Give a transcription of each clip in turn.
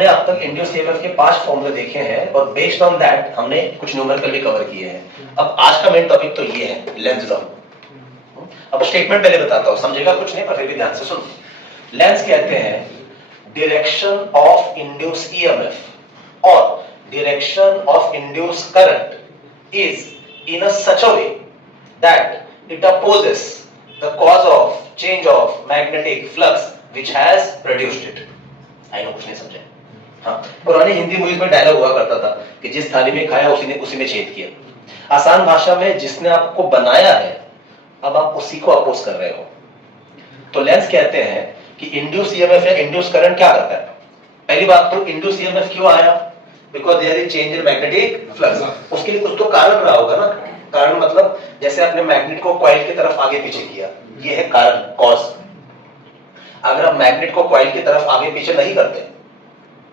हमने अब तक इंड्यूस्ड ईएमएफ के 5 फॉर्मूले देखे हैं और बेस्ड ऑन दैट हमने कुछ न्यूमेरिकल भी कवर किए हैं। अब आज का मेन टॉपिक तो ये है, लेंज लॉ। अब स्टेटमेंट पहले बताता हूं, समझेगा कुछ नहीं पर फिर भी ध्यान से सुन। लेंज कहते हैं डायरेक्शन ऑफ इंड्यूस्ड ईएमएफ और direction of induced current is in a such a way that it opposes the cause of change of magnetic flux which has produced it. I know कुछ नहीं समझे। हाँ, पुरानी Hindi movies में dialogue हुआ करता था कि जिस थाली में खाया उसी में छेद किया। आसान भाषा में जिसने आपको बनाया है अब आप उसी को अपोज कर रहे हो। तो लेंज कहते हैं कि इंड्यूस ईएमएफ या इंड्यूस करंट क्या करता है। पहली बात तो इंड्यूस ईएमएफ क्यों आया, because there is change in magnetic flux. उसके लिए कुछ तो कारण रहा होगा ना। कारण मतलब जैसे आपने मैग्नेट को कॉइल की तरफ आगे पीछे किया, ये है कारण, कॉज। अगर आप मैग्नेट को कॉइल की तरफ आगे पीछे नहीं करते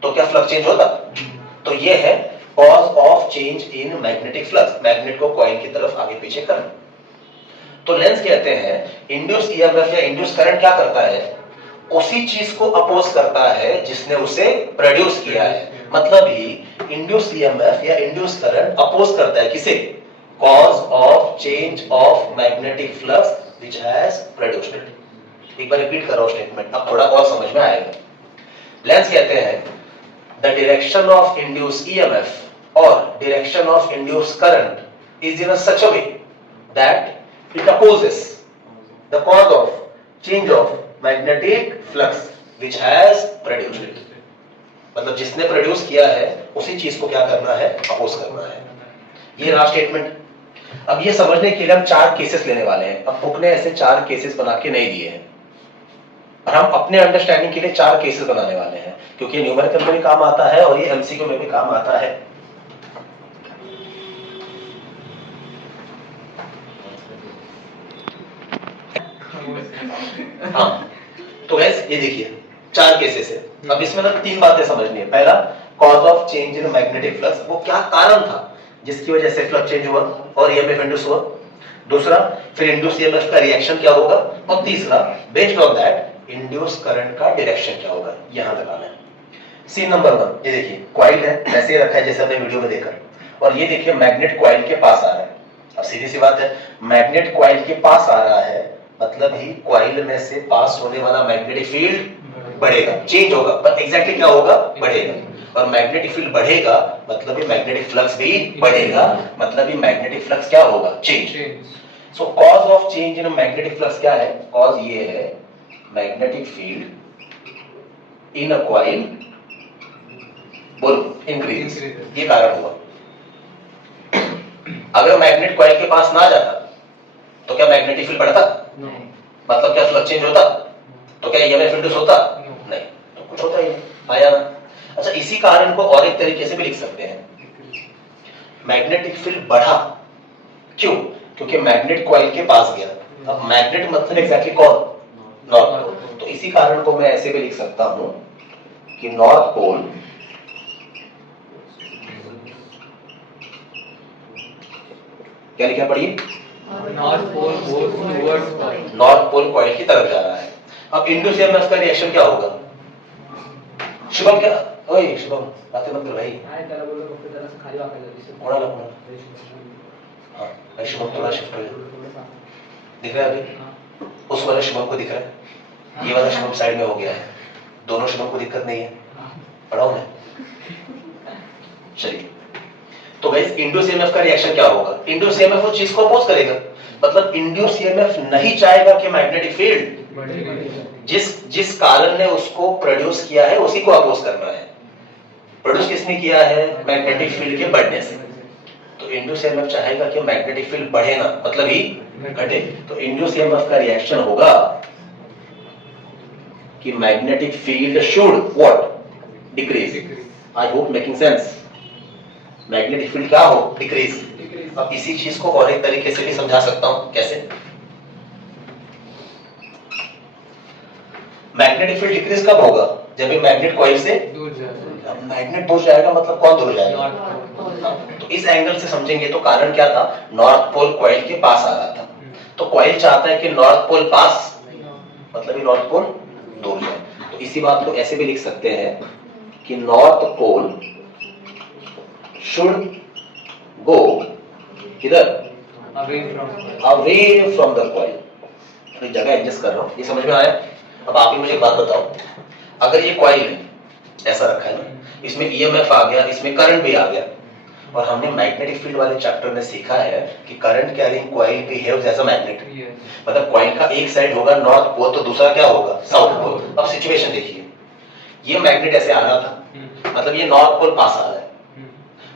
तो क्या फ्लक्स चेंज होता। तो ये है cause of change in magnetic flux, magnet को कॉइल की तरफ आगे पीछे करना। तो लेंज कहते हैं इंड्यूस ईएमएफ या इंड्यूस करंट क्या करता है, उसी चीज को अपोज करता है जिसने उसे प्रोड्यूस किया है। मतलब ही इंड्यूस ईएमएफ या इंड्यूस करंट अपोज करता है किसे, cause of change of magnetic flux which has produced it. एक बार रिपीट कर रहा हूं स्टेटमेंट, अब थोड़ा और समझ में आएगा। लेंज कहते हैं the direction of induced EMF और direction of induced current is in such a way that it opposes the cause of change of magnetic flux which has produced it. मतलब जिसने प्रोड्यूस किया है उसी चीज को क्या करना है, अपोज करना है। ये रहा स्टेटमेंट। अब ये समझने के लिए हम 4 केसेस लेने वाले हैं। अब बुक ने ऐसे 4 केसेस बना के नहीं दिए हैं और हम अपने अंडरस्टैंडिंग के लिए 4 केसेस बनाने वाले हैं, क्योंकि न्यूमेरिकल में भी काम आता है और ये एमसीक्यू में भी काम आता है। हाँ, तो गैस ये देखिए 4 केसेस है। अब इसमें ना 3 बातें समझनी है। पहला, cause of change in magnetic flux, वो क्या कारण था जिसकी वजह से फ्लक्स चेंज हुआ और ईएमएफ इंड्यूस हुआ। दूसरा, फिर इंड्यूस ईएमएफ का रिएक्शन क्या होगा। और तीसरा, based on that induce current का डायरेक्शन क्या होगा। यहां तक आना है। सीन नंबर 1, ये देखिए कॉइल है, ऐसे ही रखा है जैसे हमने वीडियो में देखा, और ये देखिए मैग्नेट कॉइल के पास आ रहा है। अब सीधी सी बात है, मैग्नेट कॉइल के पास आ रहा है मतलब ही कॉइल में से पास होने वाला मैग्नेटिक फील्ड बढ़ेगा, चेंज होगा, पर एग्जैक्टली क्या होगा, बढ़ेगा। और मैग्नेटिक फील्ड बढ़ेगा मतलब ही मैग्नेटिक फ्लक्स भी बढ़ेगा, मतलब ही मैग्नेटिक फ्लक्स क्या होगा, change. Show cause of change in magnetic flux क्या है, कॉज ये है magnetic field in a coil बोलो इंक्रीज, ये कारण हुआ। अगर मैग्नेट कॉइल के पास ना जाता तो क्या मैग्नेटिक फील्ड बढ़ता, मतलब क्या फ्लक्स चेंज होता, तो क्या ईएमएफ इंड्यूस होता, नहीं, तो कुछ होता ही नहीं, आया ना। अच्छा, इसी कारण को और एक तरीके से भी लिख सकते हैं, मैग्नेटिक फील्ड बढ़ा क्यों, क्योंकि मैग्नेट कॉइल के पास गया। अब मैग्नेट मतलब एग्जैक्टली कौन, नॉर्थ पोल। तो इसी कारण को मैं ऐसे भी लिख सकता हूं कि नॉर्थ पोल क्या लिखा पढ़िए, नॉर्थ पोल कॉइल की तरफ जा रहा है। अब इंड्यूस ईएमएफ का रिएक्शन क्या होगा। शुभम क्या, ओए शुभम बातें मत कर भाई, कोणाला कोणाला, हाँ भाई शुभम थोड़ा शिफ्ट हो जा, दिख रहा है अभी, उस वाले शुभम को दिख रहा है, ये वाला शुभम साइड में हो गया है, दोनों शुभम को दिक्कत नहीं है, पढ़ाओ मैं। चलिए, तो गाइस इंड्यूस ईएमएफ का रिएक्शन क्या होगा, इंड्यूस ईएमएफ वो चीज को अपोज करेगा, मतलब इंड्यूस ईएमएफ नहीं चाहेगा कि मैग्नेटिक फील्ड जिस कारण ने उसको प्रोड्यूस किया है उसी को अपोज करना है। प्रोड्यूस किसने किया है, मैग्नेटिक फील्ड के बढ़ने से। तो इंड्यूस ईएमएफ चाहेगा कि मैग्नेटिक फील्ड बढ़े ना, मतलब ही घटे। तो इंड्यूस ईएमएफ का रिएक्शन होगा कि magnetic field should what, decrease. I hope making sense. Magnetic field क्या हो, डिक्रीज। अब इसी चीज को और एक तरीके से भी समझा सकता हूं, कैसे, मैग्नेटिक फील्ड डिक्रीज कब होगा, जब ये मैग्नेट कॉइल से दूर जाएगा। मैग्नेट दूर जाएगा मतलब कौन दूर जाएगा, तो इस एंगल से समझेंगे तो कारण क्या था, नॉर्थ पोल कॉइल के पास आ रहा था। तो कॉइल चाहता है कि नॉर्थ पोल पास, मतलब ये नॉर्थ पोल दूर जाए। तो इसी बात को ऐसे भी लिख सकते हैं कि नॉर्थ पोल शुड गो किधर, अवे फ्रॉम द कॉइल। जगह एडजस्ट कर रहा हूं, ये समझ में आया? अब आप ही मुझे एक बात बताओ, अगर ये कॉइल है ऐसा रखा है ना, इसमें ईएमएफ आ गया, इसमें करंट भी आ गया, और हमने मैग्नेटिक फील्ड वाले चैप्टर में सीखा है कि current carrying coil behaves as a magnet. मतलब कॉइल का एक साइड होगा नॉर्थ पोल तो दूसरा क्या होगा, साउथ पोल। अब सिचुएशन देखिए, ये मैग्नेट ऐसे आ रहा था, मतलब ये नॉर्थ पोल पास आ रहा है,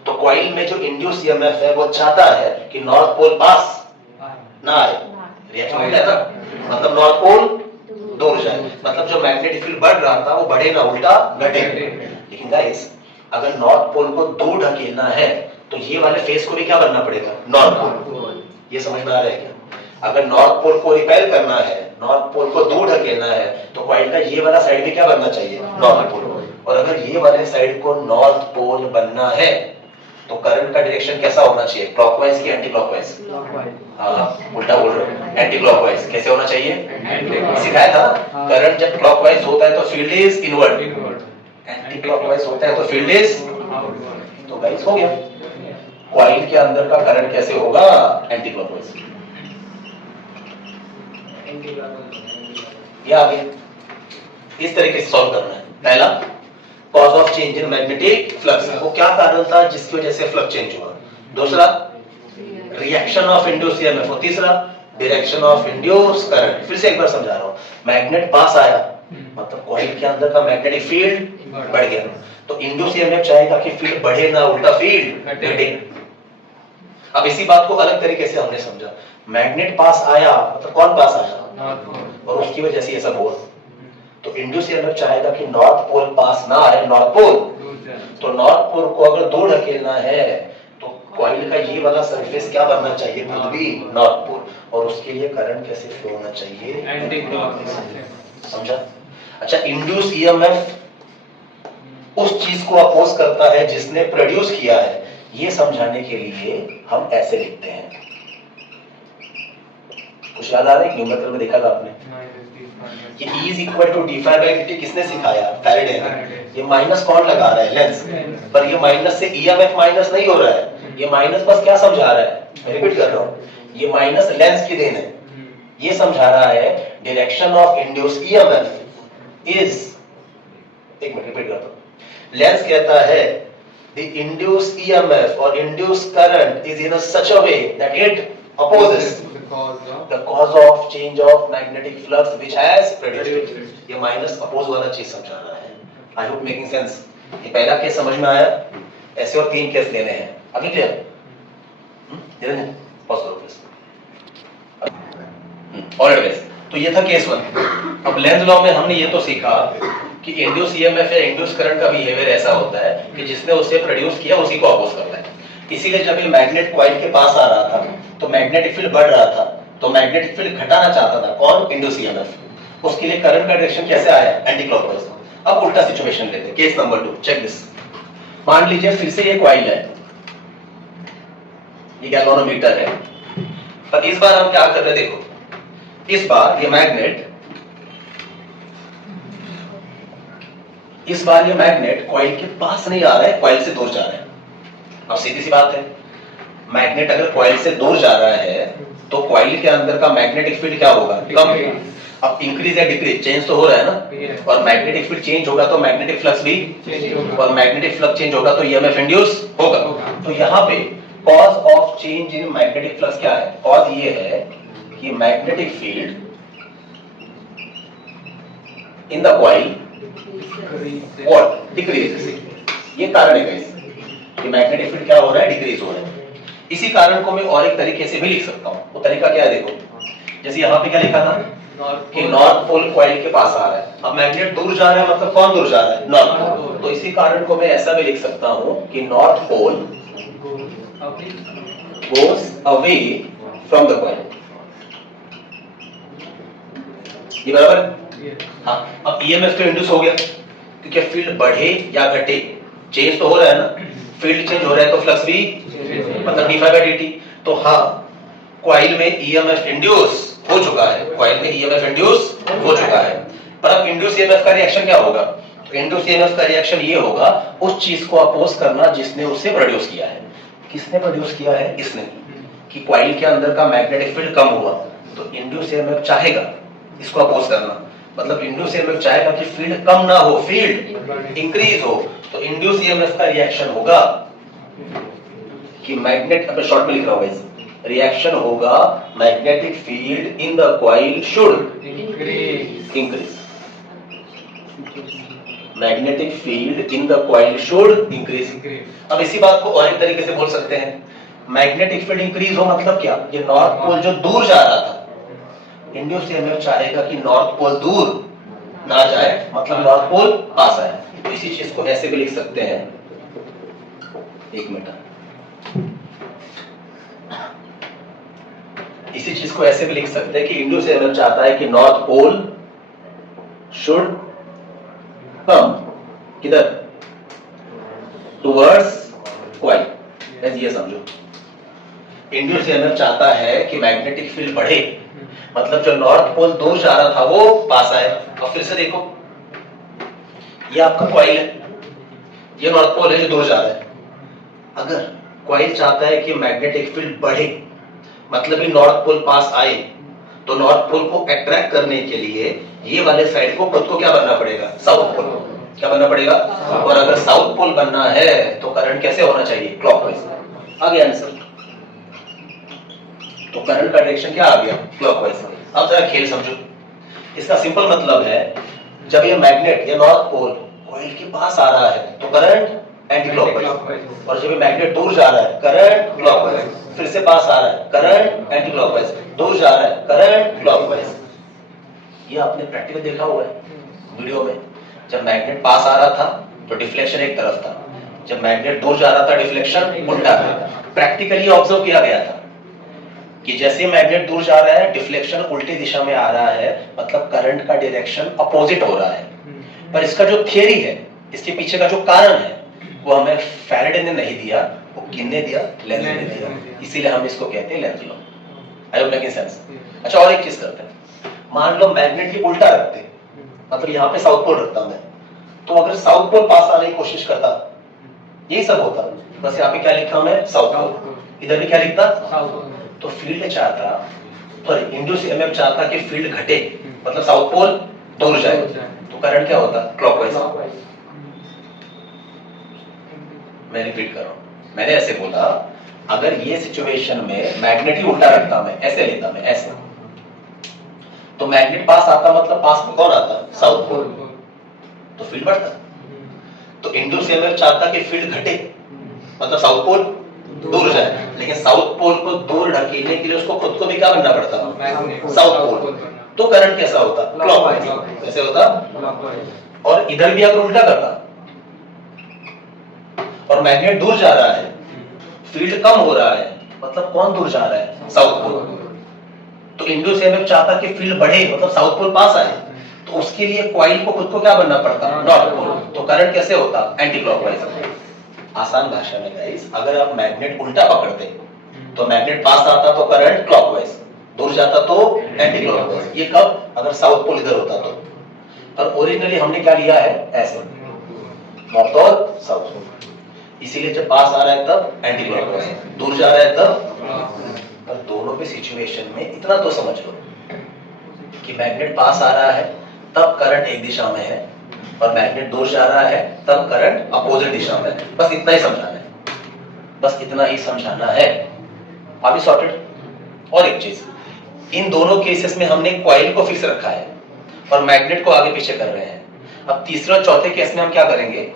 तो कॉइल में जो इंड्यूस ईएमएफ है वो चाहता है कि नॉर्थ पोल पास ना आए, रिएक्शन हो जाता, मतलब नॉर्थ पोल दूर जाए, मतलब जो मैग्नेटिक फील्ड बढ़ रहा था वो बढ़े ना, उल्टा घटे। लेकिन गाइस, अगर नॉर्थ पोल को दूर ढकेलना है तो ये वाले फेस को भी क्या बनना पड़ेगा, नॉर्थ पोल। ये समझ में आ रहा है क्या? अगर नॉर्थ पोल को रिपेल करना है, नॉर्थ पोल को दूर ढकेलना है, तो कॉइल का ये वाला साइड भी क्या बनना चाहिए, नॉर्थ पोल। और अगर ये वाले साइड को नॉर्थ पोल बनना है तो करंट का डायरेक्शन कैसा होना चाहिए, क्लॉकवाइज की एंटी क्लॉकवाइज? हाँ, उल्टा बोल रहे हो, एंटी क्लॉकवाइज। कैसे होना चाहिए? सिखाया था ना, करंट जब क्लॉकवाइज होता है तो field is inward, anti clockwise होता है तो फील्ड इज। तो गाइस हो गया, कॉइल के अंदर का करंट कैसे होगा, एंटी क्लॉकवाइज। ये आ गया, इस तरीके से सॉल्व करना है। पहला, cause of change in magnetic flux, वो क्या कारण था जिसकी वजह से फ्लक्स चेंज हुआ। दूसरा, रिएक्शन ऑफ इंड्यूस ईएमएफ। तीसरा, डायरेक्शन ऑफ इंड्यूस करंट। फिर से एक बार समझा रहा हूं, मैग्नेट पास आया मतलब कॉइल के अंदर का मैग्नेटिक फील्ड बढ़ गया, तो इंड्यूस ईएमएफ चाहेगा कि फील्ड बढ़े ना, उल्टा फील्ड घटे। अब इसी बात को अलग तरीके से हमने समझा, मैग्नेट पास आया मतलब कौन पास आया, और उसकी वजह से ये सब हुआ। तो इंड्यूस ईएमएफ चाहेगा कि नॉर्थ पोल पास ना आए, नॉर्थ पोल, तो नॉर्थ पोल को अगर दूर ढकेलना है तो कॉइल का ये वाला सरफेस क्या बनना चाहिए, खुद भी नॉर्थ पोल, और उसके लिए करंट कैसे फ्लो होना चाहिए, एंटी क्लॉकवाइज। समझा? अच्छा, इंड्यूस ईएमएफ उस चीज को अपोज करता है जिसने प्रोड्यूस किया है, ये समझाने के लिए हम ऐसे लिखते हैं। कुछ याद आ रहा है? न्यूमेरिकल में देखा था आपने, ये E is equal to d phi by dt किसने सिखाया, फैराडे ने। ये माइनस कौन लगा रहा है, लेंस, पर ये माइनस से ईएमएफ माइनस नहीं हो रहा है, ये माइनस बस क्या समझा रहा है, मैं रिपीट कर रहा हूं, ये माइनस लेंस की देन है। ये समझा रहा है direction of induce EMF is, एक मिनट रिपीट करता हूं, लेंस कहता है द इंड्यूस ईएमएफ और induce current is in such a way that it opposes the cause of change of magnetic flux which has produced it. ये minus oppose वाला चीज समझा रहा है। I hope making sense. ये पहला केस समझ में आया, ऐसे और 3 केस लेने हैं। अभी क्लियर? पॉज करो प्लीज। ऑलराइट, तो ये था केस 1। अब लेंज लॉ में हमने ये तो सीखा कि इंड्यूस ईएमएफ या इंड्यूस करंट का बिहेवियर ऐसा होता है कि जिसने उसे प्रोड्यूस किया उसी को अपोज करता है। इसीलिए जब ये मैग्नेट कॉइल के पास आ रहा था तो मैग्नेटिक फील्ड बढ़ रहा था, तो मैग्नेटिक फील्ड घटाना चाहता था कौन, इंड्यूस ईएमएफ। उसके लिए करंट का डायरेक्शन कैसे आया, एंटी क्लॉकवाइज। अब उल्टा सिचुएशन लेते हैं, केस नंबर 2। Check this. मान लीजिए फिर से ये कॉइल है, ये गैल्वेनोमीटर है, पर इस बार हम क्या कर रहे हैं, देखो इस बार ये मैग्नेट कॉइल के पास नहीं आ रहा है, कॉइल से दूर जा रहा है। अब सीधी सी बात है, मैग्नेट अगर कॉइल से दूर जा रहा है तो कॉइल के अंदर का मैग्नेटिक फील्ड क्या होगा, कम। अब इंक्रीज या डिक्रीज, चेंज तो हो रहा है ना, और मैग्नेटिक फील्ड चेंज होगा तो मैग्नेटिक फ्लक्स भी चेंज होगा, और मैग्नेटिक फ्लक्स चेंज होगा तो ईएमएफ इंड्यूस होगा। तो यहाँ पे cause of change in magnetic flux क्या है, कॉज ये है कि magnetic field in the coil what, decrease. ये कारण है गाइस, कि मैग्नेटिक फील्ड क्या हो रहा है, डिक्रीज हो रहा है। इसी कारण को मैं और एक तरीके से भी लिख सकता हूं। वो तरीका क्या है, देखो जैसे यहाँ पे क्या लिखा था कि नॉर्थ पोल कॉइल के पास आ रहा है, अब मैग्नेट दूर जा रहा है मतलब कौन दूर जा रहा है, नॉर्थ पोल। तो इसी कारण को मैं ऐसा भी लिख सकता हूं कि north pole goes away from the coil. ये बराबर है? हाँ, अब ईएमएफ तो इंड्यूस हो गया क्योंकि फील्ड बढ़े या घटे चेंज तो हो रहा है ना, फील्ड चेंज हो रहा है तो फ्लक्स भी, मतलब d phi by dt। तो हाँ, कॉइल में ईएमएफ इंड्यूस हो चुका है, कॉइल में ईएमएफ इंड्यूस हो चुका है, पर अब इंड्यूस ईएमएफ का रिएक्शन क्या होगा, तो इंड्यूस ईएमएफ का रिएक्शन ये होगा उस चीज को अपोज करना जिसने उसे प्रोड्यूस किया है। किसने प्रोड्यूस किया है? इसने। कि कॉइल के अंदर का मैग्नेटिक फील्ड कम हुआ तो इंड्यूस ईएमएफ चाहेगा इसको अपोज करना, मतलब इंड्यूस ईएमएफ चाहेगा कि फील्ड कम ना हो, फील्ड इंक्रीज हो। तो इंड्यूस ईएमएफ का रिएक्शन होगा कि मैग्नेट, अब शॉर्ट में लिख रहा हूं गाइस, रिएक्शन होगा magnetic field in the coil should increase. Magnetic field in the coil should increase. अब इसी बात को और एक तरीके से बोल सकते हैं, मैग्नेटिक फील्ड इंक्रीज हो मतलब क्या? ये नॉर्थ पोल जो दूर जा रहा था, इंड्यूस ईएमएफ चाहेगा कि नॉर्थ पोल दूर ना जाए, मतलब नॉर्थ पोल पास आए। तो इसी चीज को ऐसे भी लिख सकते हैं, एक मिनट, इसी चीज को ऐसे भी लिख सकते हैं कि इंड्यूस ईएमएफ चाहता है कि नॉर्थ पोल शुड कम किधर? Towards coil. ये समझो, इंड्यूस ईएमएफ चाहता है कि मैग्नेटिक फील्ड बढ़े, मतलब जो नॉर्थ पोल दूर जा रहा था वो पास आए। और फिर से देखो, ये आपका कॉइल है, ये नॉर्थ पोल है जो दूर जा रहा है। अगर कॉइल चाहता है कि मैग्नेटिक फील्ड बढ़े, मतलब ये नॉर्थ पोल पास आए, तो नॉर्थ पोल को अट्रैक्ट करने के लिए ये वाले साइड को खुद को क्या बनना पड़ेगा? South pole. क्या बनना पड़ेगा? और अगर साउथ पोल बनना है तो करंट कैसे होना चाहिए? क्लॉकवाइज। आ गया आंसर। तो करंट का डायरेक्शन क्या आ गया? क्लॉकवाइज। अब जरा खेल समझो, इसका सिंपल मतलब है जब ये मैग्नेट, ये नॉर्थ पोल कॉइल के पास आ रहा है तो करंट एंटी क्लॉकवाइज, और जब ये मैग्नेट दूर जा रहा है करंट क्लॉकवाइज, फिर से पास आ रहा है करंट एंटी क्लॉकवाइज, दूर जा रहा है करंट क्लॉकवाइज। ये आपने प्रैक्टिकल देखा हुआ है वीडियो में, जब मैग्नेट पास आ रहा था तो डिफ्लेक्शन एक तरफ था, जब मैग्नेट दूर जा रहा था डिफ्लेक्शन उल्टा था। प्रैक्टिकली ऑब्जर्व किया गया था कि जैसे मैग्नेट दूर जा रहा है डिफ्लेक्शन उल्टी दिशा में आ रहा है, मतलब करंट का डायरेक्शन अपोजिट हो रहा है। पर इसका जो थियरी है, इसके पीछे का जो कारण है, वो हमें फैराडे ने नहीं दिया, वो किसने दिया? लेंज ने दिया। इसीलिए हम इसको कहते हैं Lenz law. I hope making sense. अच्छा, और एक चीज करते हैं, मान लो मैग्नेट ही उल्टा रखते, मतलब यहाँ पे साउथ पोल रखता मैं, तो अगर साउथ पोल पास आने की कोशिश करता, यही सब होता। बस यहाँ पे क्या लिखा मैं? South pole. इधर भी क्या लिखता? तो फील्ड चाहता, सॉरी इंड्यूस ईएमएफ चाहता कि फील्ड घटे, मतलब साउथ पोल दूर जाए, तो करंट क्या होता? क्लॉकवाइज। मैं रिपीट कर रहा हूं, मैंने ऐसे बोला, अगर ये सिचुएशन में मैग्नेट ही उल्टा रखता मैं, ऐसे लेता मैं, ऐसे, तो मैग्नेट पास आता, मतलब पास में कौन आता? साउथ पोल, तो फील्ड बढ़ता। तो इंड्यूस ईएमएफ चाहता कि फील्ड घटे, मतलब साउथ पोल दूर जाए, लेकिन साउथ पोल को दूर ढकेलने के लिए उसको खुद को भी क्या बनना पड़ता? South pole. तो करंट कैसा होता? क्लॉकवाइज। कैसे होता? और इधर भी अगर उल्टा करता और मैग्नेट दूर जा रहा है, फील्ड कम हो रहा है, मतलब कौन दूर जा रहा है? South pole. तो इंड्यूस ईएमएफ चाहता कि फील्ड बढ़े, मतलब साउथ पोल पास आए, तो उसके लिए कॉइल को खुद को क्या बनना पड़ता? North pole. तो करंट कैसे होता? Anti clockwise. आसान भाषा में गाइस, अगर आप मैग्नेट उल्टा पकड़ते तो मैग्नेट पास आता तो करंट क्लॉकवाइज, दूर जाता तो एंटी क्लॉकवाइज। ये कब? अगर साउथ पोल इधर होता तो। पर ओरिजिनली हमने क्या लिया है? ऐसे, नॉर्थ और साउथ। इसीलिए जब पास आ रहा है तब एंटी क्लॉकवाइज, दूर जा रहा है तब। पर दोनों पे सिचुएशन में इतना तो समझ लो कि मैग्नेट पास आ रहा है तब करंट एक दिशा में है, और मैग्नेट दूर जा रहा है तब करंट अपोजिट दिशा में है। बस इतना ही समझाना है, बस इतना ही समझाना है, अभी सॉर्टेड। और एक चीज, इन दोनों केसेस में हमने कॉइल को फिक्स रखा है और मैग्नेट को आगे पीछे कर रहे हैं। अब तीसरे और चौथे केस में हम क्या करेंगे?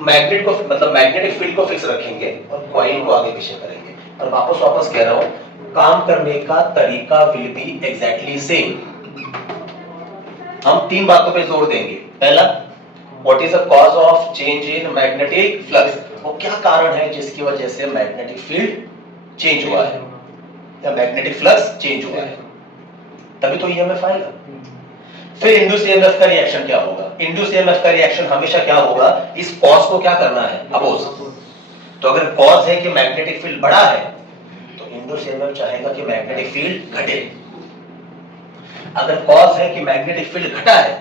मैग्नेट को, मतलब मैग्नेटिक फील्ड को फिक्स रखेंगे और कॉइल को आगे पीछे करेंगे। और वापस कह रहा हूं, काम करने का तरीका विल बी एग्जैक्टली सेम। हम तीन बातों पे जोर देंगे। पहला, what is the cause of change in magnetic flux? वो क्या कारण है जिसकी वजह से मैग्नेटिक फील्ड चेंज हुआ है या मैग्नेटिक फ्लक्स चेंज हुआ है, तभी तो ईएमएफ आएगा। फिर इंड्यूस ईएमएफ का रिएक्शन क्या होगा? इंड्यूस ईएमएफ का रिएक्शन हमेशा क्या होगा? इस कॉज को क्या करना है? अपोज। तो अगर कॉज है कि मैग्नेटिक फील्ड बढ़ा है तो इंड्यूस ईएमएफ चाहेगा कि मैग्नेटिक फील्ड घटे। अगर कॉज है कि मैग्नेटिक फील्ड घटा है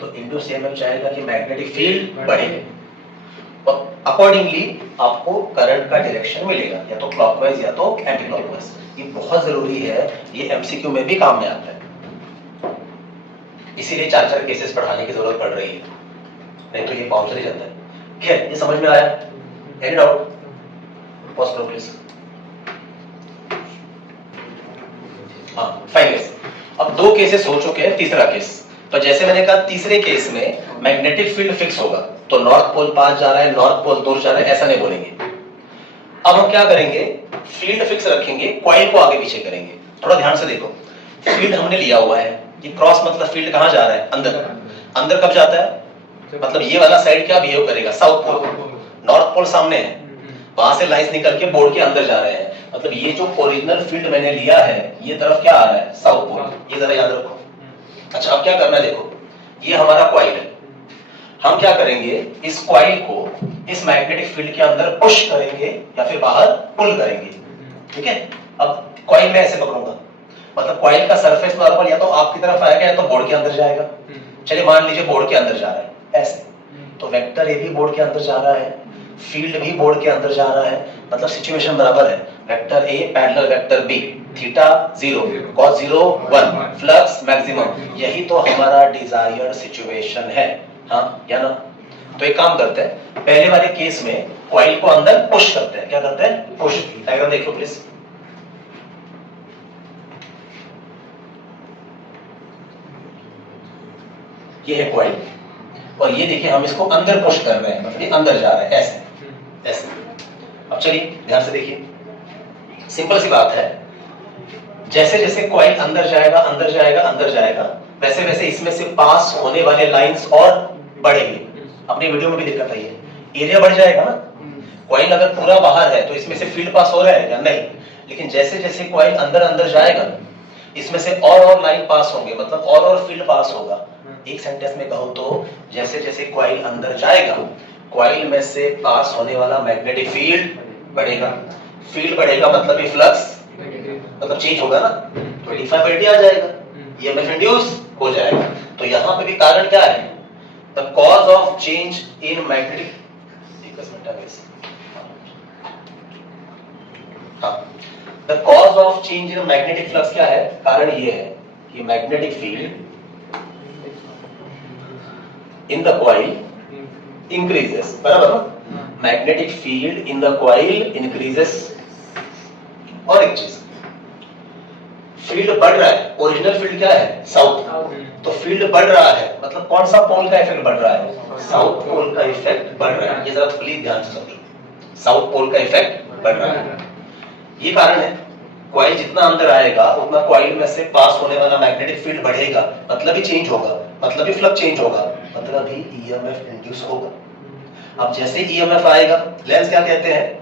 तो इंड्यूस ईएमएफ चाहेगा कि मैग्नेटिक फील्ड बढ़े, और अकॉर्डिंगली आपको करंट का डायरेक्शन मिलेगा, या तो क्लॉकवाइज या तो एंटी क्लॉकवाइज। ये बहुत जरूरी है, ये एमसीक्यू में भी काम में आता है, इसीलिए 4-4 केसेस पढ़ाने की जरूरत पड़ रही है, नहीं तो ये बाउंसर ही जाता है। खैर, ये समझ में आया? Any doubt? पॉज करो प्लीज। हाँ, फाइन केस। अब 2 केसेस हो चुके हैं, तीसरा केस। तो जैसे मैंने कहा, तीसरे केस में मैग्नेटिक फील्ड फिक्स होगा, तो नॉर्थ पोल पास जा रहा है, नॉर्थ पोल दूर जा रहा है, ऐसा नहीं बोलेंगे। अब हम क्या करेंगे, फील्ड फिक्स रखेंगे, कॉइल को आगे पीछे करेंगे। थोड़ा ध्यान से देखो, फील्ड हमने लिया हुआ है, ये क्रॉस मतलब फील्ड कहां जा रहा है, अंदर। अंदर कब जाता है, मतलब ये वाला साइड क्या बिहेव करेगा, साउथ पोल। नॉर्थ पोल सामने है, वहां से लाइंस निकल के बोर्ड के अंदर जा रहे हैं, मतलब ये जो ओरिजिनल फील्ड मैंने लिया है, ये तरफ क्या आ रहा है, साउथ पोल। ये जरा याद रखो। अच्छा, अब क्या करना है, देखो ये हमारा कॉइल है, हम क्या करेंगे, इस कॉइल को इस मैग्नेटिक फील्ड के अंदर पुश करेंगे या फिर बाहर पुल करेंगे, ठीक है। अब कॉइल में ऐसे पकड़ूंगा, मतलब कॉइल का सरफेस नॉर्मल या तो आपकी तरफ आएगा या तो बोर्ड के अंदर जाएगा। चलिए मान लीजिए बोर्ड के अंदर जा रहा है, ऐसे, तो वेक्टर ए भी बोर्ड के अंदर जा रहा है, फील्ड भी बोर्ड के अंदर जा रहा है, मतलब सिचुएशन बराबर है। Vector A parallel vector B, theta 0, cos 0 1, flux maximum, यही तो हमारा डिजायर्ड सिचुएशन है, हाँ या ना। तो एक काम करते हैं, पहले वाले केस में कॉइल को अंदर पुश करते हैं, क्या करते हैं, पुश। डायग्राम देखो प्लीज। ये है कॉइल, और ये देखिए हम इसको अंदर पुश कर रहे हैं, मतलब ये अंदर जा रहा है, ऐसे ऐसे। अब चलिए ध्यान से देखिए, सिंपल सी बात है, जैसे जैसे कॉइल अंदर जाएगा अंदर जाएगा अंदर जाएगा, वैसे वैसे इसमें से पास होने वाले लाइंस और बढ़ेंगे। अपने वीडियो में भी दिक्कत आई है, एरिया बढ़ जाएगा ना। कॉइल अगर पूरा बाहर है तो इसमें से फील्ड पास हो रहा है या नहीं, लेकिन जैसे जैसे कॉइल अंदर अंदर जाएगा, इसमें से और लाइन पास होंगे, मतलब और फील्ड पास होगा। एक सेंटेंस में कहूं तो, जैसे जैसे कॉइल अंदर जाएगा, कॉइल में से पास होने वाला मैग्नेटिक फील्ड बढ़ेगा। फील्ड बढ़ेगा मतलब ये फ्लक्स मतलब चेंज होगा ना, 25/80 आ जाएगा, ईएमएफ इंड्यूस हो जाएगा। तो यहां पे भी कारण क्या है, the cause of change in magnetic, the cause of change in magnetic flux क्या है, कारण ये है कि magnetic field in the coil increases, बराबर ना। Magnetic field in the coil increases. और एक चीज, फील्ड बढ़ रहा है, ओरिजिनल फील्ड क्या है, साउथ, तो फील्ड बढ़ रहा है, मतलब कौन सा पोल का इफेक्ट बढ़ रहा है, साउथ पोल का इफेक्ट बढ़ रहा है। ये जरा प्लीज ध्यान से समझो, साउथ पोल का इफेक्ट बढ़ रहा है, ये कारण है। कॉइल जितना अंदर आएगा उतना कॉइल में से पास होने वाला मैग्नेटिक फील्ड बढ़ेगा, मतलब ही चेंज होगा, मतलब ही फ्लक्स चेंज होगा, मतलब ही ईएमएफ इंड्यूस होगा। अब जैसे ईएमएफ आएगा, लेंस क्या कहते हैं,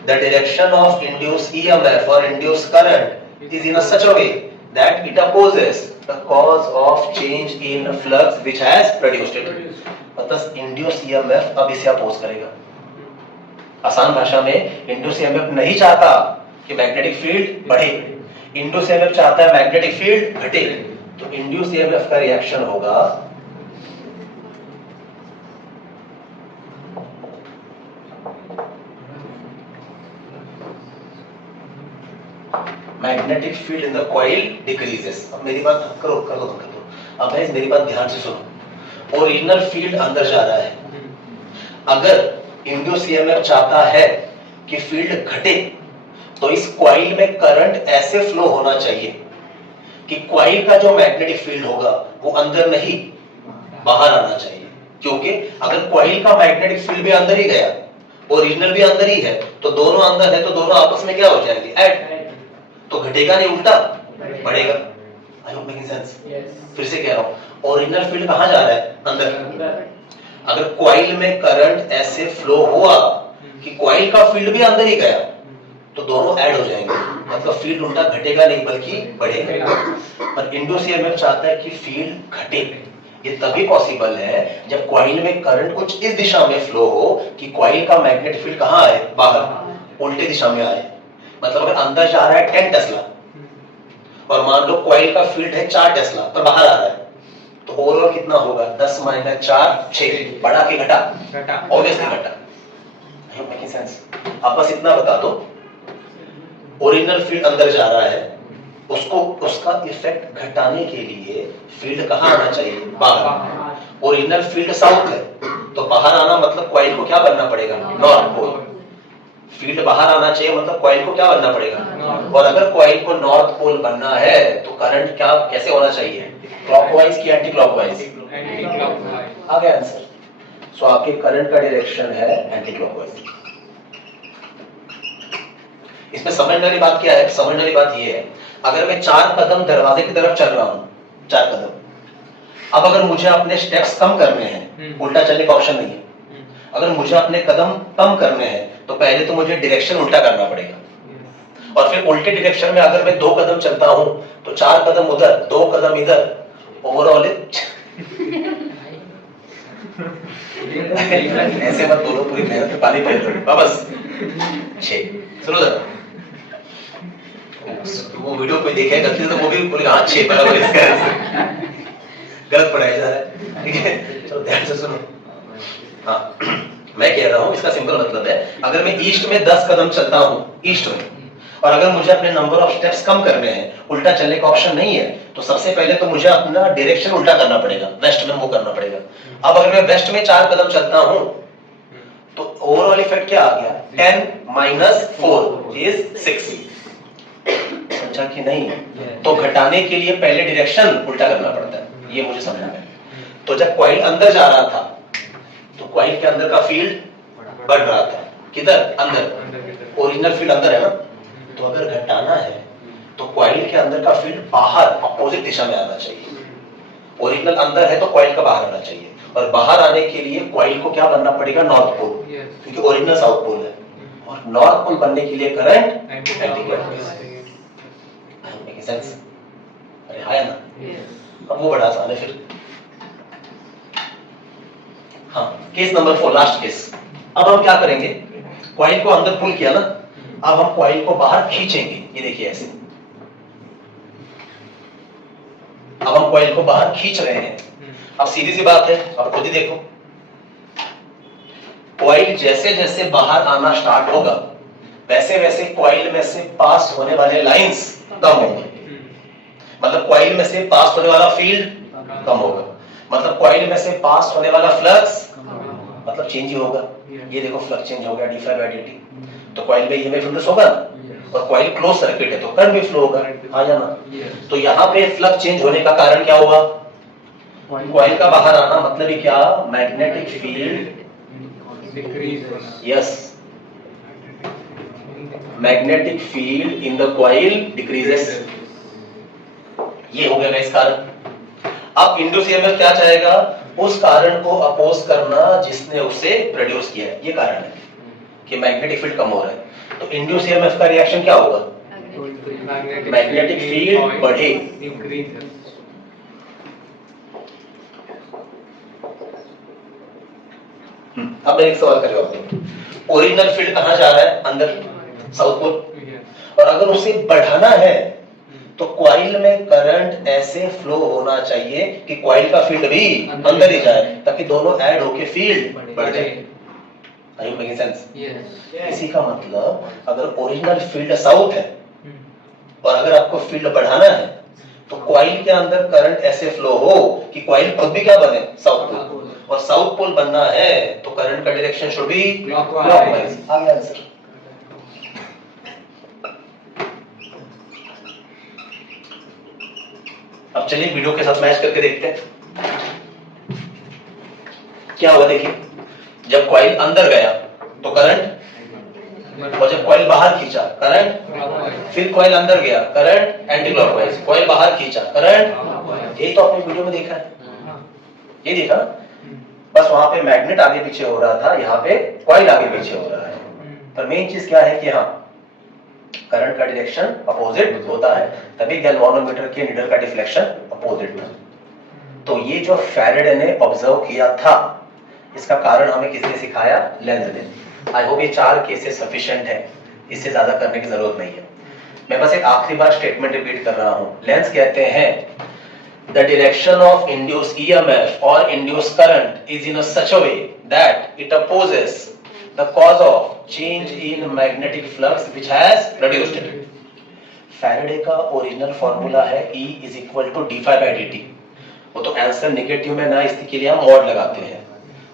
the direction of induce EMF और induce current is in a such a way that it opposes the cause of change in flux which has produced it. मतलब इंड्यूस ईएमएफ अब इसे अपोज करेगा। आसान भाषा में, इंड्यूस ईएमएफ नहीं चाहता कि मैग्नेटिक फील्ड बढ़े, इंड्यूस ईएमएफ चाहता है मैग्नेटिक फील्ड घटे। तो इंड्यूस ईएमएफ का रिएक्शन होगा magnetic field in the coil decreases. अब मेरी बात करो कर दो। अब गाइस मेरी बात ध्यान से सुनो, ओरिजिनल फील्ड अंदर जा रहा है, अगर इंड्यूस ईएमएफ चाहता है कि फील्ड घटे, तो इस कॉइल में करंट ऐसे फ्लो होना चाहिए कि कॉइल का जो मैग्नेटिक फील्ड होगा वो अंदर नहीं बाहर आना चाहिए। क्योंकि अगर कॉइल का मैग्नेटिक फील्ड भी अंदर ही गया, ओरिजिनल भी अंदर ही है, तो दोनों अंदर है, तो दोनों आपस में क्या हो जाएंगे, ऐड, तो घटेगा नहीं उल्टा बढ़ेगा। I hope making sense. फिर से कह रहा हूं, ओरिजिनल फील्ड कहां जा रहा है, अंदर। अगर कॉइल में करंट ऐसे फ्लो हुआ कि कॉइल का फील्ड भी अंदर ही गया, तो दोनों ऐड हो जाएंगे, मतलब फील्ड उल्टा घटेगा नहीं बल्कि बढ़ेगा। पर इंड्यूस ईएमएफ चाहता है कि फील्ड घटे। ये तभी पॉसिबल है जब कॉइल में करंट कुछ इस दिशा में फ्लो हो कि कॉइल का मैग्नेटिक फील्ड कहां आए, बाहर, उल्टे दिशा में आए। मतलब अगर अंदर जा रहा है 10 टेस्ला और मान लो कॉइल का फील्ड है 4 टेस्ला पर बाहर आ रहा है, तो ओवरऑल कितना होगा? 10 माइनस 4 6। बढ़ा के घटा? ऑब्वियसली घटा। Making sense? अब बस इतना बता दो, ओरिजिनल फील्ड अंदर जा रहा है, उसको उसका इफेक्ट घटाने के लिए फील्ड कहाँ आना चाहिए? बाहर। ओरिजिनल फील्ड साउथ है, तो बाहर आना मतलब कॉइल को क्या बनना पड़ेगा? North pole. फील्ड बाहर आना चाहिए मतलब कॉइल को क्या बनना पड़ेगा? और अगर कॉइल को नॉर्थ पोल बनना है तो करंट क्या कैसे होना चाहिए? क्लॉकवाइज की एंटी क्लॉकवाइज? आ गया आंसर। सो आपके करंट का डायरेक्शन है एंटी क्लॉकवाइज। इसमें समझने वाली बात क्या है? समझने वाली बात ये है, अगर मैं 4 कदम दरवाजे की तरफ चल रहा हूं, 4 कदम, अब अगर मुझे अपने स्टेप्स कम करने हैं, उल्टा चलने का ऑप्शन नहीं है, अगर मुझे अपने कदम कम करने हैं तो पहले तो मुझे डायरेक्शन उल्टा करना पड़ेगा, और फिर उल्टे डायरेक्शन में अगर मैं 2 कदम चलता हूं तो 4 कदम उधर, 2 कदम इधर, ओवरऑल ऐसे मत बोलो, पूरी मेहनत में पानी फेर दो वापस। 6 सुनो जरा, वो वीडियो पे देखे गलती से तो वो भी बोले हाँ 6 बराबर इसका गलत पढ़ाया जा रहा है, ठीक है? चलो ध्यान से सुनो। हाँ, मैं कह रहा हूँ इसका सिंपल मतलब है, अगर मैं ईस्ट में 10 कदम चलता हूँ, ईस्ट में, और अगर मुझे अपने नंबर ऑफ स्टेप्स कम करने हैं, उल्टा चलने का ऑप्शन नहीं है, तो सबसे पहले तो मुझे अपना डायरेक्शन उल्टा करना पड़ेगा, वेस्ट में मूव करना पड़ेगा। अब अगर मैं वेस्ट में 4 कदम चलता हूं तो ओवरऑल इफेक्ट क्या आ गया? 10 माइनस 4 इज 6। समझा कि नहीं? तो घटाने के लिए पहले डायरेक्शन उल्टा करना पड़ता है, ये मुझे समझना है। तो जब कॉइल अंदर जा रहा था तो कॉइल के अंदर का फील्ड बढ़ रहा था, किधर? अंदर। ओरिजिनल फील्ड अंदर है ना, तो अगर घटाना है तो कॉइल के अंदर का फील्ड बाहर अपोजिट दिशा में आना चाहिए। ओरिजिनल अंदर है तो कॉइल का बाहर आना चाहिए, और बाहर आने के लिए कॉइल को क्या बनना पड़ेगा? नॉर्थ पोल, क्योंकि ओरिजिनल साउथ पोल है, और नॉर्थ पोल बनने के लिए current anti clockwise. Making sense? अरे हाँ ना? अब वो बड़ा आसान है फिर। हाँ, केस नंबर 4, लास्ट केस। अब हम क्या करेंगे? कॉइल को अंदर पुल किया ना, अब हम कॉइल को बाहर खींचेंगे, ये देखिए ऐसे। अब हम कॉइल को बाहर खींच रहे हैं। अब सीधी सी बात है, अब खुद ही देखो, कॉइल जैसे जैसे बाहर आना स्टार्ट होगा वैसे वैसे कॉइल में से पास होने वाले लाइंस कम होंगे, मतलब कॉइल में से पास होने वाला फील्ड कम होगा, मतलब कॉइल में से पास होने वाला फ्लक्स मतलब चेंज ही होगा। ये देखो फ्लक्स चेंज हो गया d∅dt, तो कॉइल में ईएमएफ इंड्यूस होगा, और कॉइल क्लोज सर्किट है तो करंट भी फ्लो होगा, हाँ या ना? तो यहाँ पे फ्लक्स चेंज होने का कारण क्या हुआ? कॉइल का बाहर आना, मतलब ही क्या? Magnetic field yes, magnetic field in the coil decreases. ये हो गया इस कारण। अब इंड्यूस ईएमएफ क्या चाहेगा? उस कारण को अपोज करना जिसने उसे प्रोड्यूस किया है, ये कारण है कि मैग्नेटिक फील्ड कम हो रहा है। तो इंड्यूस ईएमएफ का रिएक्शन क्या होगा? मैग्नेटिक फील्ड बढ़े। अब मैं एक सवाल का जवाब दूं। ओरिजिनल फील्ड कहां जा रहा है? अंदर, साउथ पोल, और अगर उसे बढ़ाना है तो कॉइल में करंट ऐसे फ्लो होना चाहिए कि कॉइल का फील्ड भी अंदर ही जाए, ताकि दोनों ऐड होके फील्ड बढ़ जाए। Are you making sense? इसी का मतलब अगर ओरिजिनल फील्ड साउथ है और अगर आपको फील्ड बढ़ाना है तो कॉइल के अंदर करंट ऐसे फ्लो हो कि कॉइल खुद भी क्या बने? साउथ पोल, और साउथ पोल बनना है तो करंट का डायरेक्शन शुड बी क्लॉकवाइज। आ गया आंसर। अब चलिए वीडियो के साथ मैच करके देखते हैं क्या हुआ। देखिए, जब कॉइल अंदर गया तो करंट, और जब कॉइल बाहर खींचा करंट, फिर कॉइल अंदर गया करंट एंटी क्लॉकवाइज, कॉइल बाहर खींचा करंट। यही तो आपने वीडियो में देखा है, ये देखा, बस वहां पे मैग्नेट आगे पीछे हो रहा था, यहाँ पे कॉइल आगे पीछे हो रहा है। पर मेन चीज क्या है कि हाँ, करंट का डायरेक्शन अपोजिट होता है, तभी गैल्वानोमीटर के नीडल का डिफ्लेक्शन अपोजिट था। तो ये जो फैराडे ने ऑब्जर्व किया था, इसका कारण हमें किसने सिखाया? लेंज ने। आई होप ये 4 केसेस सफिशिएंट है, इससे ज्यादा करने की जरूरत नहीं है। मैं बस एक आखिरी बार स्टेटमेंट रिपीट कर रहा हूं। लेंज कहते हैं the direction of induced EMF or induced current is in a such a way that it opposes the cause of change in magnetic flux which has produced it. Faraday का original formula है E is equal to d phi by dt. वो तो answer negative में ना, इसके लिए हम mod लगाते हैं.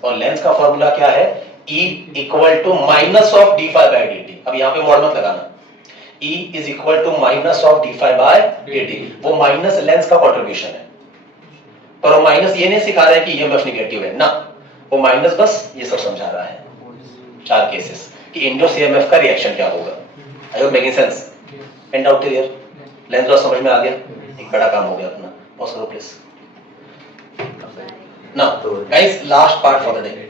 और लेंस का फॉर्मूला क्या है? E equal to minus of d phi by dt. अब यहाँ पे मॉड मत लगाना. E is equal to minus of d phi by dt. वो माइनस लेंस का कंट्रीब्यूशन है, पर वो माइनस ये नहीं सिखा रहा है कि EMF नेगेटिव है ना, वो माइनस बस ये सब समझा रहा है. 4 केसेस कि इंड्यूस EMF का रिएक्शन क्या होगा. I hope making sense. And doubt clear? Lenz law समझ में आ गया? एक बड़ा काम हो गया अपना. पॉज करो please. Now guys, last part for the day.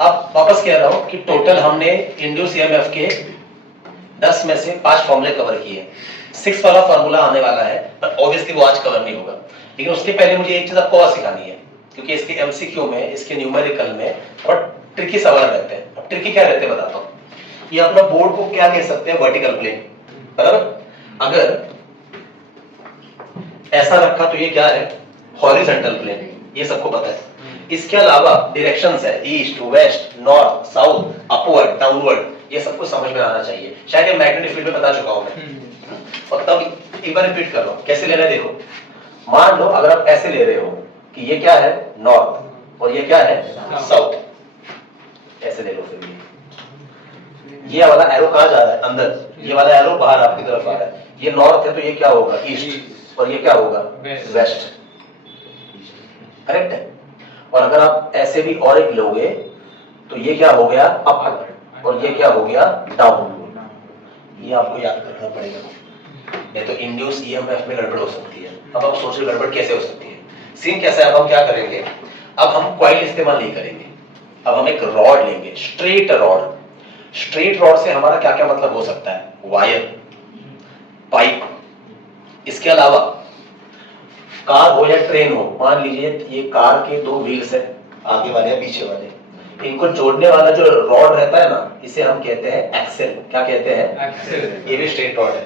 अब वापस कह रहा हूं कि टोटल हमने इंड्यूस EMF के 10 में से 5 फॉर्मूले कवर किए. 6 वाला फॉर्मूला आने वाला है, पर ऑब्वियसली वो आज कवर नहीं होगा. लेकिन उसके पहले मुझे एक चीज आपको और सिखानी है, क्योंकि इसके एमसीक्यू में, इसके न्यूमेरिकल में बहुत ट्रिकी सवाल रहते हैं. अब ट्रिकी क्या रहते हैं बताता हूं. ये अपना बोर्ड को क्या कह सकते हैं? वर्टिकल प्लेन, बराबर. अगर ऐसा रखा तो ये क्या है? Horizontal plane. ये सबको पता है. इसके अलावा डायरेक्शंस है east, west, north, south, upward, downward. ये सबको समझ में आना चाहिए. शायद ये मैग्नेटिक फील्ड में बता चुका हूं मैं, और तब एक बार रिपीट कर रहा हूं. कैसे लेना है देखो. मान लो अगर आप ऐसे ले रहे हो कि ये क्या है? नॉर्थ, और ये क्या है? साउथ. ऐसे ले लो. फिर ये वाला एरो कहां जा रहा है? अंदर. ये वाला एरो बाहर आपकी तरफ आ रहा है. ये नॉर्थ है तो ये क्या होगा? ईस्ट. और ये क्या होगा? वेस्ट. करेक्ट है. और अगर आप ऐसे भी और एक लोगे तो ये क्या हो गया? अप. और ये क्या हो गया? डाउन. ये आपको याद करना पड़ेगा, नहीं तो इंड्यूस EMF में गड़बड़ हो सकती है. अब आप सोचिए गड़बड़ कैसे हो सकती है. सीन कैसा है? अब हम क्या करेंगे? अब हम कॉइल इस्तेमाल नहीं करेंगे. अब हम एक रॉड लेंगे, स्ट्रेट रॉड. स्ट्रेट रॉड से हमारा क्या क्या मतलब हो सकता है? Wire, pipe. इसके अलावा कार हो या ट्रेन हो, मान लीजिए ये कार के 2 व्हील्स है, आगे वाले या पीछे वाले. इनको जोड़ने वाला जो रॉड रहता है ना, इसे हम कहते हैं एक्सेल. क्या कहते हैं? एक्सेल. ये भी स्ट्रेट रॉड है.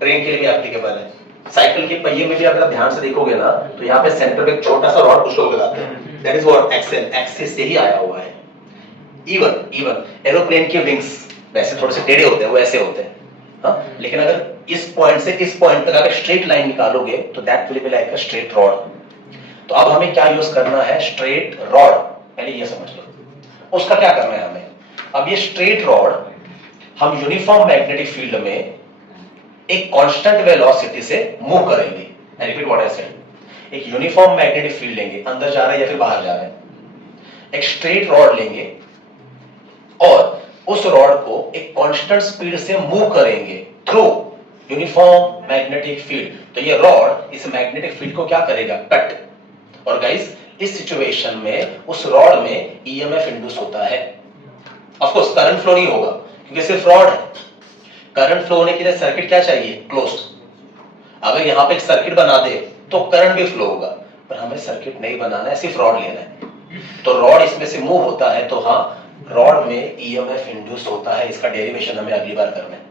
ट्रेन के लिए भी एप्लीकेबल है. साइकिल के पहिए में भी अगर आप ध्यान से देखोगे ना, तो यहाँ पे सेंटर पे एक छोटा सा रॉड कुछ लोग लगाते हैं. That is what? Axle. Axis से ही आया हुआ है. इवन एरोप्लेन के विंग्स वैसे थोड़े से टेढ़े होते हैं, वो ऐसे होते हैं. हाँ, लेकिन अगर इस पॉइंट से इस पॉइंट तक अगर स्ट्रेट लाइन निकालोगे तो that will be like a straight rod. तो अब हमें क्या यूज करना है? Straight rod. पहले ये समझ लो. उसका क्या करना है हमें? अब ये स्ट्रेट रॉड हम यूनिफॉर्म मैग्नेटिक फील्ड में एक कांस्टेंट वेलोसिटी से मूव करेंगे. I repeat what I said. एक यूनिफॉर्म मैग्नेटिक फील्ड लेंगे, अंदर जा रहा है या फिर बाहर जा रहा है. एक स्ट्रेट रॉड लेंगे और उस रॉड को एक कांस्टेंट स्पीड से मूव करेंगे थ्रू यूनिफॉर्म मैग्नेटिक फील्ड. तो ये रॉड इस मैग्नेटिक फील्ड को क्या करेगा? कट. और गाइस, इस सिचुएशन में उस रॉड में EMF इंड्यूस होता है. ऑफ कोर्स करंट फ्लो नहीं होगा, क्योंकि सिर्फ रॉड है. करंट फ्लो होने के लिए सर्किट क्या चाहिए? क्लोज्ड. अगर यहां पे एक सर्किट बना दे तो करंट भी फ्लो होगा, पर हमें सर्किट नहीं बनाना है, सिर्फ रॉड लेना है. तो रॉड इसमें से मूव होता है, तो हाँ, रॉड में EMF इंड्यूस होता है. इसका डेरिवेशन हमें अगली बार करना है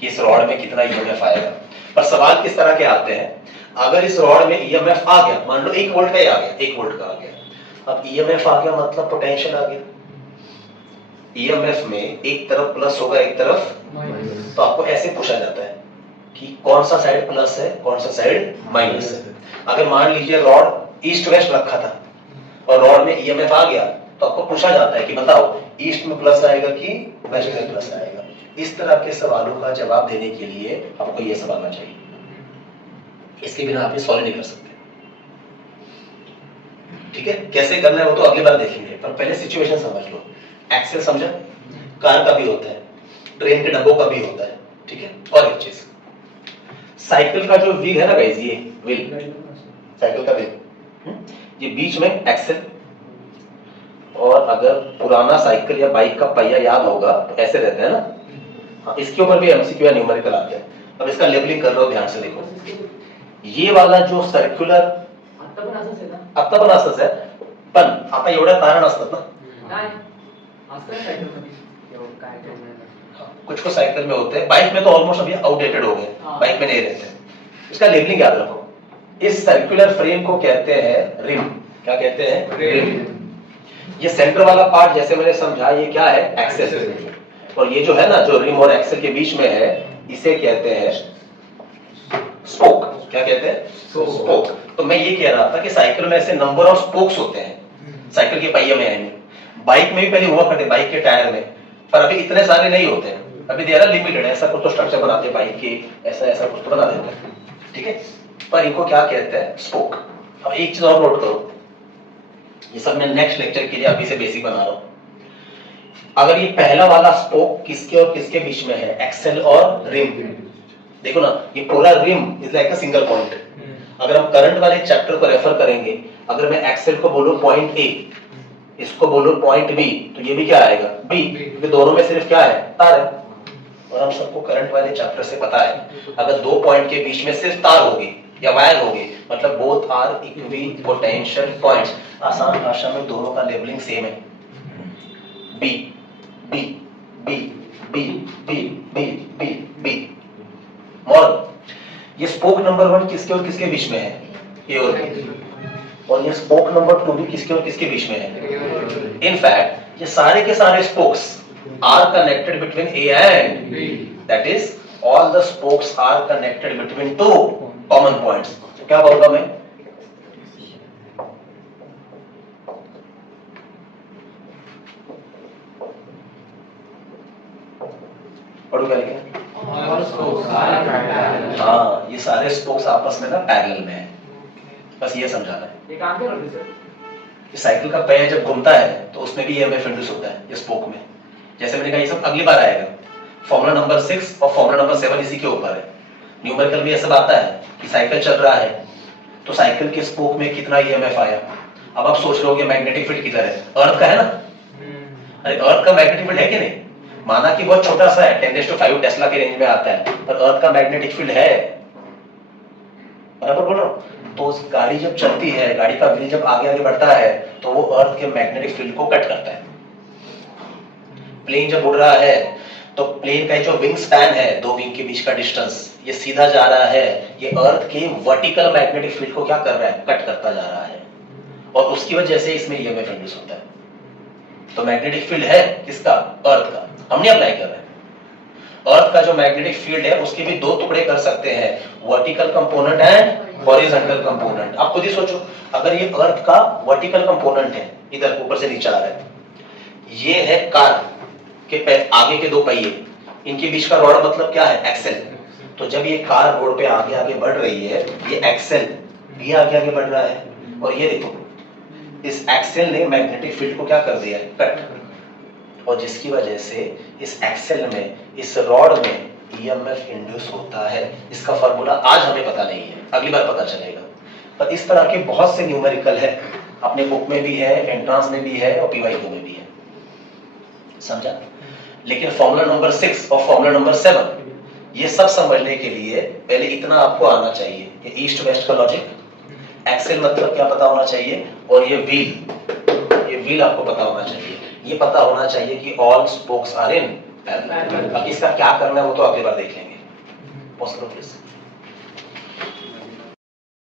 कि इस रॉड में कितना EMF आएगा. पर सवाल किस तरह के आते हैं? अगर इस रॉड में EMF आ गया, मान लो 1 वोल्ट का ही आ गया, 1 वोल्ट का आ गया. अब EMF आ गया मतलब पोटेंशियल आ गया. EMF में एक तरफ प्लस होगा, एक तरफ माइनस. तो आपको ऐसे पूछा जाता है कि कौन सा साइड प्लस है, कौन सा साइड माइनस है. अगर मान लीजिए रॉड ईस्ट वेस्ट रखा था और रॉड में EMF आ गया, तो आपको पूछा जाता है कि बताओ ईस्ट में प्लस आएगा कि वेस्ट में प्लस आएगा. इस तरह के सवालों का जवाब देने के लिए आपको यह सब आना चाहिए. इसके बिना आप ये सॉल्व नहीं कर सकते. ठीक है, कैसे करना है वो तो अगली बार देखेंगे, पर पहले सिचुएशन समझ लो. एक्सेल समझा? कार का भी होता है, ट्रेन के डब्बों का भी होता है. ठीक है. और एक चीज, साइकिल का जो व्हील है ना गाइस, ये व्हील, साइकिल का व्हील, ये बीच में एक्सेल. और अगर पुराना साइकिल या बाइक का पहिया याद होगा तो ऐसे रहता है ना. हाँ, इसके ऊपर भी एमसीक्यू या न्यूमेरिकल आते हैं. अब इसका लेबलिंग कर लो, ध्यान से देखो. ये वाला जो सर्क्युलर आता पण असंच आहे, पण आता एवढ्या तारण असतात ना. कुछ को साइकिल में होते हैं, बाइक में तो ऑलमोस्ट अभी आउटडेटेड हो गए, बाइक में नहीं रहते. इसका लेबलिंग याद रखो. इस सर्कुलर फ्रेम को कहते हैं रिम। क्या कहते हैं? रिम। ये सेंटर वाला पार्ट जैसे मैंने समझा, ये क्या है? एक्सेल। और ये जो है ना, जो रिम और एक्सेल के बीच में है, इसे कहते हैं स्पोक। क्या कहते हैं? स्पोक। तो मैं ये कह रहा था कि साइकिल में ऐसे नंबर ऑफ स्पोक्स होते हैं, साइकिल के पहिए में है, बाइक में भी पहले हुआ करते, बाइक के टायर में, पर अभी इतने सारे नहीं होते हैं, अभी दे रहा लिमिटेड है। ऐसा कुछ तो स्ट्रक्चर बनाते हैं बाइक के, ऐसा ऐसा कुछ तो बना देते हैं, ठीक है। पर इनको क्या कहते हैं? स्पोक। अब एक चीज और नोट करो, ये सब मैं नेक्स्ट लेक्चर के लिए अभी से बेसिक बना रहा हूं। अगर ये पहला वाला स्पोक किसके और किसके बीच में है? एक्सेल और रिम। देखो ना, ये पूरा rim is like a single point. अगर हम करंट वाले चैप्टर को रेफर करेंगे, अगर मैं एक्सेल को बोलूं पॉइंट ए, इसको बोलूं पॉइंट बी, तो ये भी क्या आएगा? बी, क्योंकि दोनों में सिर्फ क्या है? तार है। और हम सबको करंट वाले चैप्टर से पता है, अगर दो पॉइंट के बीच में सिर्फ तार होगी या वायर होगी, मतलब both are equipotential points. आसान भाषा में दोनों का लेबलिंग सेम है, B B B B B B B B. Model ये स्पोक नंबर 1 किसके और किसके बीच में है? ए और बी। और ये स्पोक नंबर 2 भी किसके और किसके बीच में है? इनफैक्ट ये सारे के सारे spokes are connected between A and B. That is, all the spokes are connected between two common points. तो क्या बोलूंगा मैं? पढ़ो क्या लिखे? हाँ, ये सारे स्पोक्स आपस में ना पैरेलल में है, बस ये समझाना है। ये काम क्या करते सर? ये साइकिल का पहिया जब घूमता है तो उसमें भी EMF इंड्यूस होता है, ये स्पोक में। जैसे मैंने कहा, ये सब अगली बार आएगा। फॉर्मूला नंबर 6 और फॉर्मूला नंबर 7 इसी के ऊपर है। न्यूमेरिकल में ये सब आता है कि साइकिल चल रहा है तो साइकिल के स्पोक में कितना EMF आया। अब आप सोच रहे हो कि मैग्नेटिक फील्ड किधर है? अर्थ का है ना। अरे अर्थ का मैग्नेटिक फील्ड है कि नहीं? माना कि बहुत छोटा सा है, 10⁵ टेस्ला के रेंज में आता है, पर अर्थ का मैग्नेटिक फील्ड है। बराबर बोल रहा हूं? तो गाड़ी जब चलती है, गाड़ी का व्हील जब आगे आगे बढ़ता है, तो वो अर्थ के मैग्नेटिक फील्ड को कट करता है। प्लेन जब उड़ रहा है तो प्लेन का जो विंग स्पैन है, दो विंग के बीच का डिस्टेंस, ये सीधा जा रहा है, ये अर्थ के वर्टिकल मैग्नेटिक फील्ड को क्या कर रहा है? कट करता जा रहा है, और उसकी वजह से इसमें EMF इंड्यूस होता है। तो मैग्नेटिक फील्ड है किसका? अर्थ का। हमने अप्लाई कर रहे हैं। अर्थ का जो मैग्नेटिक फील्ड है उसके भी दो टुकड़े कर सकते हैं, vertical component and horizontal component. आप खुद ही सोचो, अगर ये अर्थ का वर्टिकल कंपोनेंट है, इधर ऊपर से नीचे आ रहा है, ये है कार के आगे के दो पहिए, इनके बीच का रॉड मतलब क्या है? एक्सेल। तो जब ये कार रोड पे आगे आगे बढ़ रही है, ये एक्सेल भी आगे आगे बढ़ रहा है, और ये देखो इस एक्सेल ने मैग्नेटिक फील्ड को क्या कर दिया है? कट। और जिसकी वजह से इस एक्सेल में, इस रॉड में EMF इंड्यूस होता है। इसका फॉर्मूला आज हमें पता नहीं है, अगली बार पता चलेगा। पर इस तरह के बहुत से न्यूमेरिकल है, अपने बुक में भी है, एंट्रांस में भी है, और PYQ में भी है। समझा? लेकिन फॉर्मूला नंबर 6 और फॉर्मूला नंबर 7, ये सब समझने के लिए पहले इतना आपको आना चाहिए कि ईस्ट वेस्ट का लॉजिक, एक्सेल मतलब क्या पता होना चाहिए, और ये व्हील आपको पता होना चाहिए। ये पता होना चाहिए कि all spokes are in parallel. अब इसका क्या करना है वो तो अगली बार देख लेंगे। पॉज करो प्लीज।